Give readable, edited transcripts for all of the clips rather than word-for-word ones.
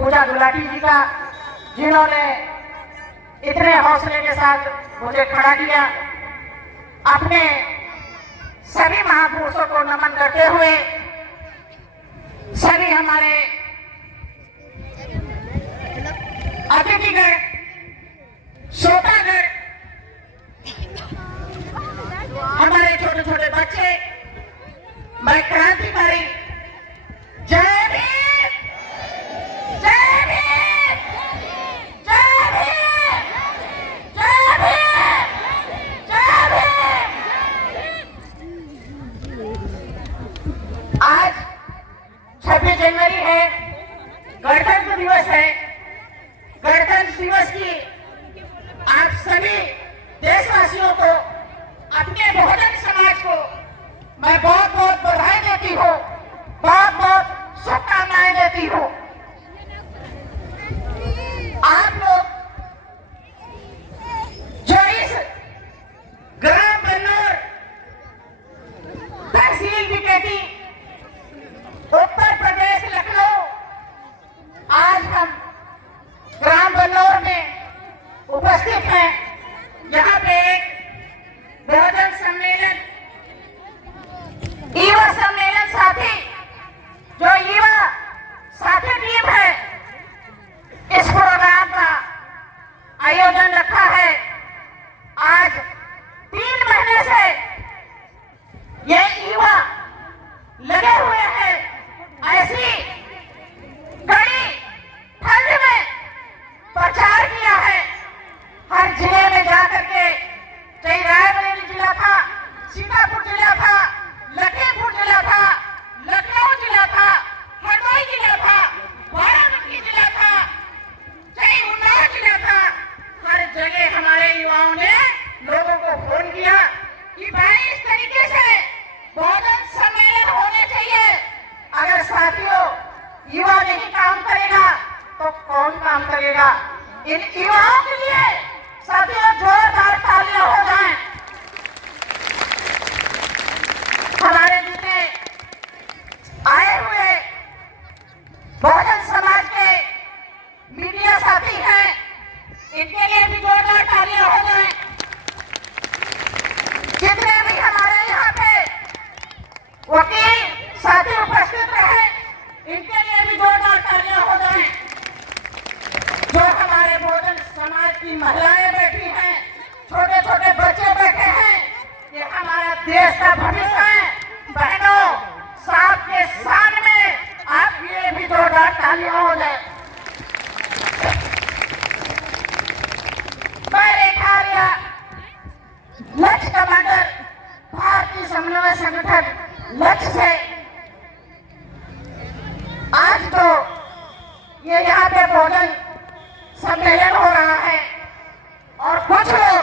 पूजा गुलाटी जी का, जिन्होंने इतने हौसले के साथ मुझे खड़ा किया। अपने सभी महापुरुषों को नमन करते हुए सभी हमारे अतिथिगण, श्रोतागण, हमारे छोटे छोटे बच्चे, मैं क्रांतिकारी जय भीम, जय भीम, जय भीम, जय भीम, जय भीम। आज 26 जनवरी है, गणतंत्र दिवस है। गणतंत्र दिवस की आप सभी देशवासियों को, अपने बहुजन समाज को मैं बहुत बहुत बधाई देती हूँ, बहुत बहुत शुभकामनाएं देती हूँ। आप लोग जो इस ग्राम बन्नौर, तहसील बीकेटी, उत्तर प्रदेश लखनऊ, आज हम ग्राम बन्नौर में उपस्थित हैं। यहाँ पे एक बहुजन सम्मेलन, युवा सम्मेलन साथी, जो युवा साथी टीम है, इस प्रोग्राम का आयोजन रखा है। आज 3 महीने से ये युवा लगे हुए हैं। ऐसी कड़ी ठंड में प्रचार किया है, हर जिले में जाकर के, चाहे रायबरेली जिला था, सीतापुर जिला था, लखीमपुर जिला था, लखनऊ जिला था, हरदोई जिला था, बाराबंकी जिला था, चाहे उन्नाव जिला था, हर जगह हमारे युवाओं ने लोगों को फोन किया कि भाई इस तरीके से बहुजन सम्मेलन होने चाहिए। अगर साथियों युवा नहीं काम करेगा तो कौन काम करेगा? इन युवाओं के लिए साथियों जोरदार तालियां हो जाएं। हमारे जितने आए हुए बहुजन समाज के मीडिया साथी हैं, इनके लिए भी जोरदार तालियां हो जाएं। जितने भी हमारे यहाँ पे वकील साथी उपस्थित रहे, इनके लिए भी जोरदार तालियां हो जाएं। जो हमारे बहुजन समाज की महिलाएं बैठी हैं, छोटे छोटे बच्चे बैठे हैं, ये हमारा देश का भविष्य है। बहनों, साथ के सामने आप ये भी जोरदार तालियां हो जाए। मैं रेखा आर्या, लक्ष्य कमांडर, भारतीय समन्वय संगठन लक्ष्य से आज तो ये यहाँ पे बहुजन सम्मेलन हो रहा है और कुछ लोग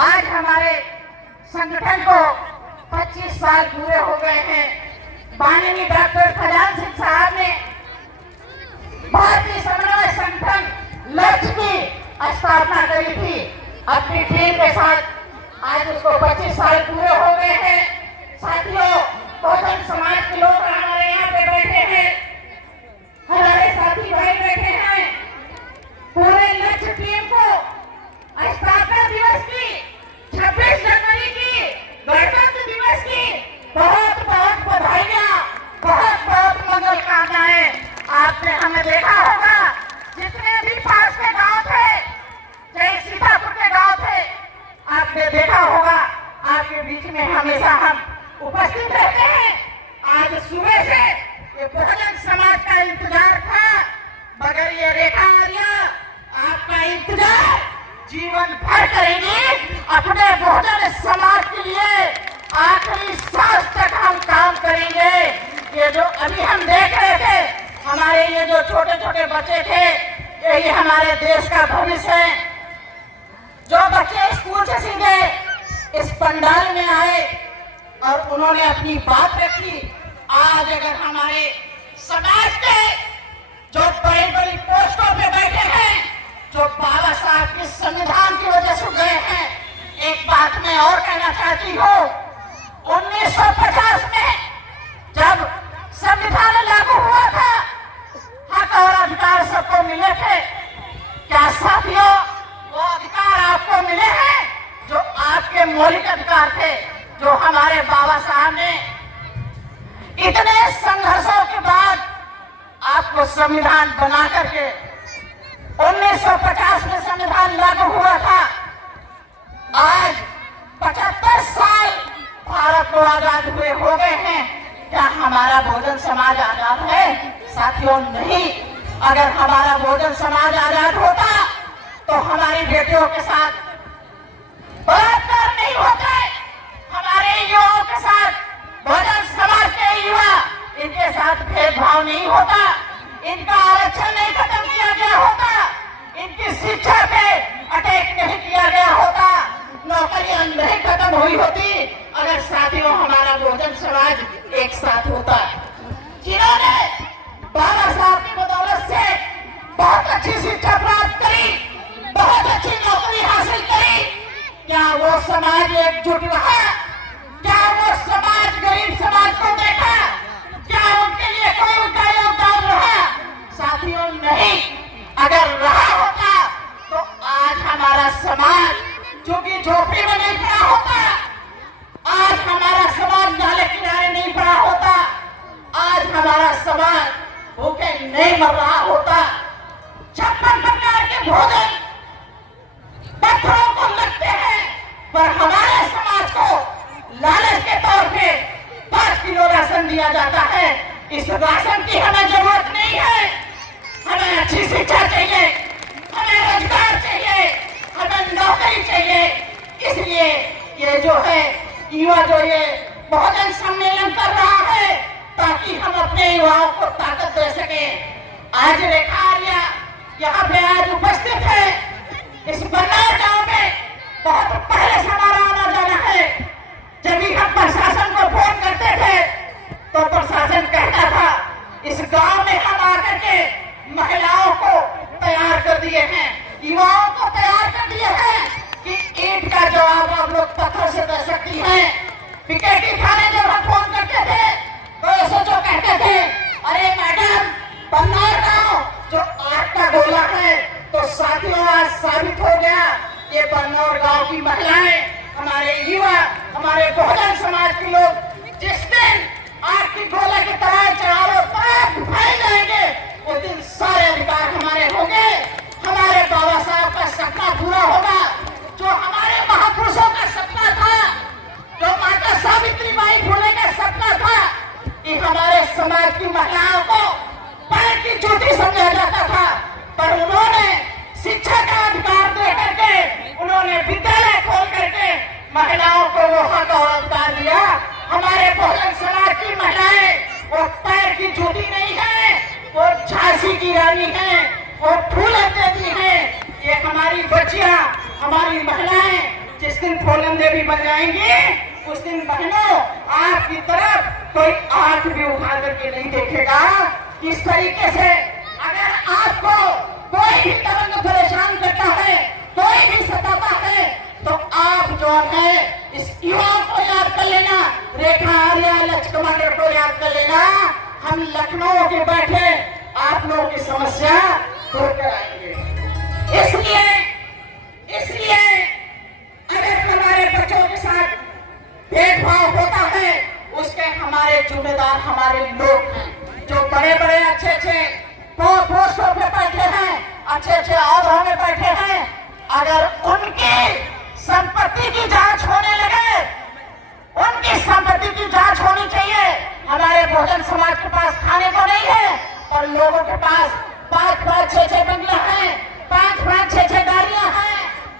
आज हमारे संगठन को 25 साल पूरे हो गए हैं। माननीय डॉक्टर खजान सिंह साहब ने भारतीय समन्वय संगठन लक्ष्य की स्थापना करी थी अपनी टीम के साथ। आज उसको 25 साल पूरे हो गए हैं। साथियों, बहुजन समाज के लोग हमारे यहाँ पे बैठे हैं, हमारे साथी भाई बैठे हैं। पूरे लक्ष्य टीम को स्थापना दिवस की, 26 जनवरी की, गणतंत्र दिवस की बहुत बहुत बधाइयाँ, बहुत बहुत मंगल कामनाएं। आपने हमें देखा होगा, जितने भी पास के गांव थे, चाहे सीतापुर के गांव थे, आपने देखा होगा, आपके बीच में हमेशा हम उपस्थित रहते हैं। आज सुबह से ये बहुजन समाज का इंतजार था, मगर ये रेखा आर्या आपका इंतजार जीवन भर करेंगे। अपने बहुजन समाज के लिए आखिरी सांस तक हम काम करेंगे। ये जो अभी हम देख रहे थे, हमारे ये जो छोटे छोटे बच्चे थे, यही हमारे देश का भविष्य है। जो बच्चे स्कूल से सीधे इस पंडाल में आए और उन्होंने अपनी बात रखी, आज अगर हमारे समाज के जो बड़ी बड़ी पोस्टों पे बैठे हैं, जो बाबा साहब के संविधान की वजह से गए हैं, एक बात मैं और कहना चाहती हूँ, 1950 में जब संविधान लागू हुआ था, वो संविधान बना करके 1950 में संविधान लागू हुआ था। आज 75 साल भारत को आजाद हुए हो गए हैं। क्या हमारा बहुजन समाज आजाद है? साथियों, नहीं। अगर हमारा बहुजन समाज आजाद होता तो हमारी बेटियों के साथ बलात्कार नहीं होते, हमारे युवाओं के साथ, बहुजन समाज के युवा, इनके साथ भेदभाव नहीं होता, इनका आरक्षण नहीं खत्म किया गया होता, इनकी शिक्षा पे अटैक नहीं किया गया होता, नौकरियां नहीं खत्म हुई होती, अगर साथियों हमारा बहुजन समाज एक साथ होता। जिन्होंने बाबा साहब की बदौलत से बहुत अच्छी शिक्षा प्राप्त करी, बहुत अच्छी नौकरी हासिल करी, क्या वो समाज एकजुट रहा? क्या वो समाज गरीब समाज को देखा? क्या उनके लिए कोई उनका योगदान रहा? साथियों, नहीं। अगर रहा होता तो आज हमारा समाज जो कि झोपड़ी में नहीं पड़ा होता, आज हमारा समाज नाले किनारे नहीं पड़ा होता, आज हमारा समाज भूखे नहीं मर रहा होता। 56 प्रकार के भोजन पत्थरों को लगते हैं, पर हमारे समाज को लालच के तौर पे 5 किलो राशन दिया जाता है। इस राशन की हमें जरूरत नहीं है। हमें अच्छी शिक्षा चाहिए, हमें रोजगार चाहिए, हमें नौकरी चाहिए। इसलिए ये जो है युवा जो ये बहुजन सम्मेलन कर रहा है ताकि हम अपने युवाओं को ताकत दे सके। आज रेखा आर्या यहाँ पे आज उपस्थित है। इस बन्नार गांव में बहुत पहले से हमारा आना जाना है। जब भी हम प्रशासन को फोन करते थे तो प्रशासन कहता था इस गांव में हम आकर के महिलाओं को तैयार कर दिए हैं, युवाओं को तैयार कर दिए हैं कि ईंट का जवाब आप लोग पत्थर से दे सकती हैं। पिकेटी थाने जब हम फोन करते थे तो ऐसे जो कहते थे, अरे मैडम बन्नार गांव जो आग का गोला है, तो साथियों आज साबित हो गया ये बन्नार गांव की महिलाएं, हमारे युवा, हमारे बहुजन समाज के लोग जिस दिन आग की गोला की तरह चारों तरफ फैल जाएंगे उस दिन सारे अधिकार हमारे होंगे। हमारे बाबा साहब का सपना पूरा होगा, जो हमारे महापुरुषों का सपना था, जो माता सावित्री बाई फुले का सपना था कि हमारे समाज की महिलाओं को पैर की जूती समझा जाता था, पर उन्होंने शिक्षा का अधिकार दे करके, उन्होंने विद्यालय खोल करके महिलाओं को वो हक और अधिकार दिया। हमारे बहुजन समाज की महिलाएं वो पैर की जूती नहीं है, वो झांसी की रानी है, वो फूलन देवी है। ये हमारी बच्चियां, हमारी महिलाएं जिस दिन फूलन देवी बन जाएंगी उस दिन बहनों आपकी तरफ कोई आंख भी उठा करके नहीं देखेगा। इस तरीके से अगर आपको कोई भी तरंग परेशान करता है, कोई भी सताता है, तो आप जो है इस युवाओं को याद कर लेना, रेखा आर्या, लक्ष्य कमांडर को याद कर लेना। हम लखनऊ के बैठे आप लोगों की समस्या दूर कराएंगे। इसलिए अगर हमारे बच्चों के साथ भेदभाव होता है उसके हमारे जिम्मेदार हमारे लोग हैं, जो बड़े बड़े अच्छे पोस्टों पे बैठे हैं, अच्छे औहदों में बैठे हैं। अगर उनकी संपत्ति की जांच होने लगे, उनकी संपत्ति की जांच होनी चाहिए। हमारे बहुजन समाज के पास खाने को नहीं है और लोगों के पास 5-5, 6-6 बंगले हैं, 5-5, 6-6 गाड़ियां हैं,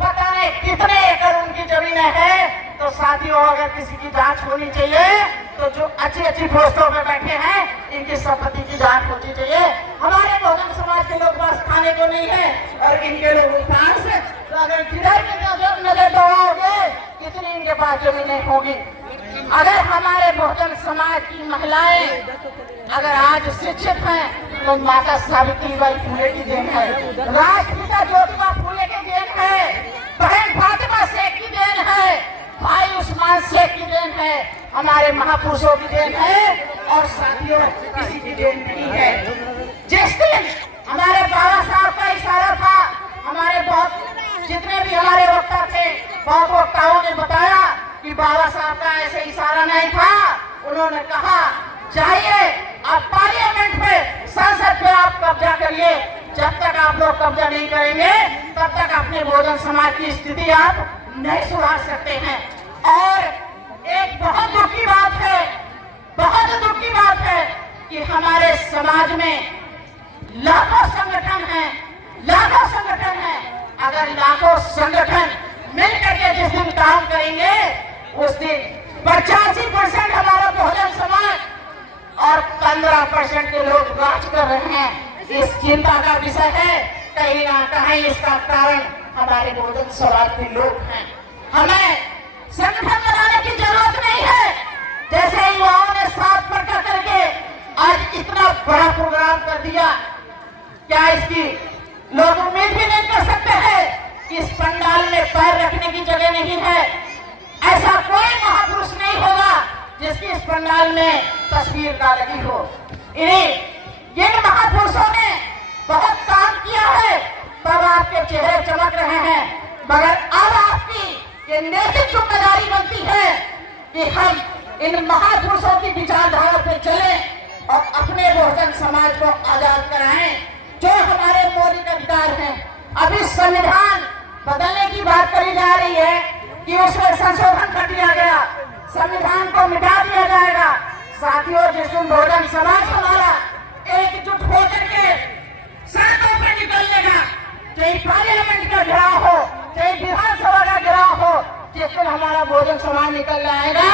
पता नहीं कितने एकड़ उनकी जमीनें हैं। तो साथियों अगर किसी की जांच होनी चाहिए तो जो अच्छी पोस्टों में बैठे हैं इनकी संपत्ति की जांच होनी चाहिए। हमारे बहुजन समाज के लोग पास खाने को नहीं है और इनके लोगों के पास, तो अगर किधर की नजर दौड़ाओगे कितनी इनके पास जमीनें होगी। अगर हमारे बहुजन समाज की महिलाएं अगर आज शिक्षित हैं तो माता सावित्री बाई फुले की देन है, राष्ट्रपिता ज्योतिबा फुले की देन है, बहन फातिमा शेख की देन है, भाई उस्मान शेख की देन है, हमारे महापुरुषों की देन है और साथियों किसी की देन नहीं है। जिस दिन हमारे बाबा साहब का इशारा था, हमारे बहुत जितने भी हमारे वक्ता थे, बहुत वक्ताओं ने बताया कि बाबा साहब का ऐसे इशारा नहीं था। उन्होंने कहा चाहिए आप पार्लियामेंट में संसद पे आप कब्जा करिए। जब तक आप लोग कब्जा नहीं करेंगे तब तक अपने बहुजन समाज की स्थिति आप नहीं सुधार सकते हैं। और एक बहुत दुख की बात है, बहुत दुख की बात है कि हमारे समाज में लाखों संगठन हैं, लाखों संगठन हैं। अगर लाखों संगठन मिलकर के जिस दिन काम करेंगे उस दिन 85% हमारा बहुजन समाज और 15% के लोग राज कर रहे हैं। इस चिंता का विषय है। कहीं ना कहीं इसका कारण हमारे बहुजन समाज के लोग हैं। हमें संगठन बनाने की जरूरत नहीं है। जैसे युवाओं ने साथ पकड़ करके आज इतना बड़ा प्रोग्राम कर दिया, क्या इसकी लोग उम्मीद भी नहीं कर सकते हैं कि इस पंडाल में पैर रखने की जगह नहीं है। ऐसा कोई महापुरुष नहीं होगा जिसकी इस पंडाल में तस्वीर ना लगी हो। इन महापुरुषों ने बहुत काम किया है, तब आपके चेहरे चमक रहे हैं। मगर अब आपकी ये नैतिक जिम्मेदारी बनती है कि हम इन महापुरुषों की विचारधारा पे चलें और अपने बहुजन समाज को आजाद कराएं जो हमारे मौलिक अधिकार हैं। अभी संविधान बदलने की बात करी जा रही है कि उसमें संशोधन कर दिया गया, संविधान को मिटा दिया जाएगा। साथियों, जिस दिन बहुजन समाज हमारा एकजुट होकर के सड़कों पर निकलेगा, चाहे पार्लियामेंट का घेराव हो, चाहे विधानसभा का घेराव हो, जिस दिन हमारा बहुजन समाज निकल जाएगा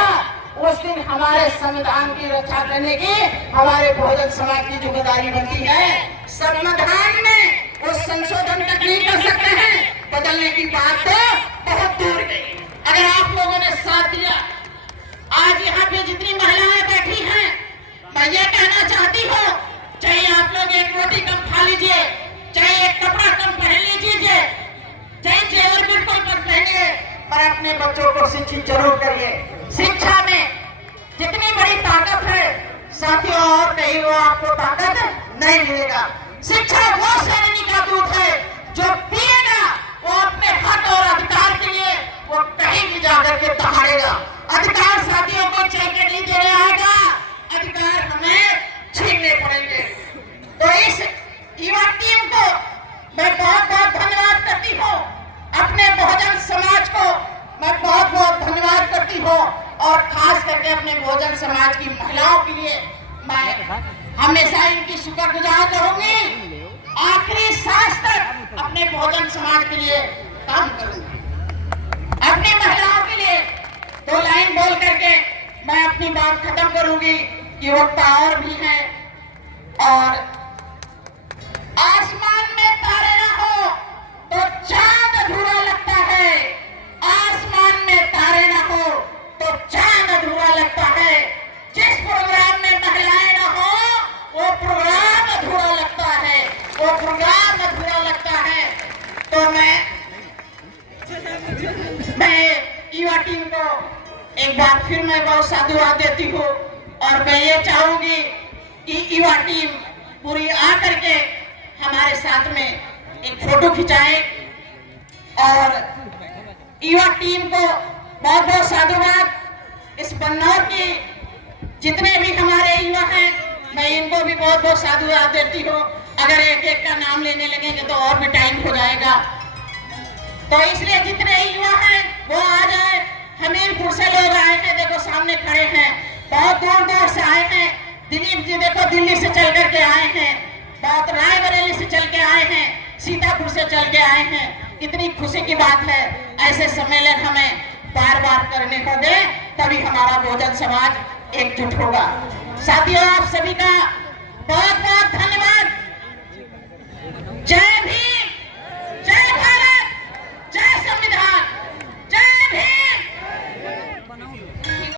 उस दिन हमारे संविधान की रक्षा करने की हमारे बहुजन समाज की जिम्मेदारी बनती है। संविधान में वो संशोधन तक नहीं कर सकते हैं, बदलने की बात तो बहुत दूर गई। अगर आप लोगों ने साथ दिया, आज यहाँ पे जितनी महिलाएं बैठी हैं, मैं ये कहना चाहती हूँ, चाहे आप लोग एक रोटी कम खा लीजिए, चाहे एक कपड़ा कम पहन लीजिए, चाहे जेवर बिल्कुल मत पहनिए, पर अपने बच्चों को शिक्षित जरूर करिए। शिक्षा में जितनी बड़ी ताकत है साथियों, और कहीं वो आपको ताकत नहीं मिलेगा। शिक्षा वो श्रेणी का दूध है जो पिएगा वो अपने हक और अधिकार के लिए वो कहीं भी जाकर के दहाड़ेगा। अधिकार साथियों को चल के नहीं देने आएगा, अधिकार हमें छीनने पड़ेंगे। तो इस युवा टीम को मैं बहुत बहुत धन्यवाद करती हूँ, अपने बहुजन समाज को मैं बहुत बहुत धन्यवाद करती हूँ, और खास करके अपने बहुजन समाज की महिलाओं के लिए मैं हमेशा इनकी शुक्रगुजार रहूंगी। आखिरी सांस तक अपने बहुजन समाज के लिए काम करूंगी। अपनी महिलाओं के लिए दो लाइन बोल करके मैं अपनी बात खत्म करूंगी कि वक्त और भी है। और आसमान में तारे ना हो तो चांद अधूरा लगता है, आसमान में तारे ना हो तो चांद अधूरा लगता है। जिस प्रोग्राम में महिलाएं ना हो वो प्रोग्राम अधूरा लगता है, वो प्रोग्राम अधूरा लगता है। तो मैं युवा टीम को एक बार फिर मैं बहुत साधुवाद देती हूँ, और मैं ये चाहूंगी कि युवा टीम पूरी आकर के हमारे साथ में एक फोटो खिंचाए। और युवा टीम को बहुत बहुत साधुवाद। इस बन्नौर की जितने भी हमारे युवा हैं मैं इनको भी बहुत बहुत साधुवाद देती हूँ। अगर एक एक का नाम लेने लगेंगे तो और भी टाइम हो जाएगा, तो इसलिए जितने युवा हैं वो आ जाए। हमीरपुर से लोग आए हैं, देखो सामने खड़े हैं, बहुत दूर दूर से आए हैं। दिलीप जी देखो दिल्ली से चल करके आए हैं, बहुत रायबरेली से चल के आए हैं, सीतापुर से चल के आए हैं। कितनी खुशी की बात है। ऐसे सम्मेलन हमें बार बार करने होंगे, तभी हमारा बहुजन समाज एकजुट होगा। साथियों, आप सभी का बहुत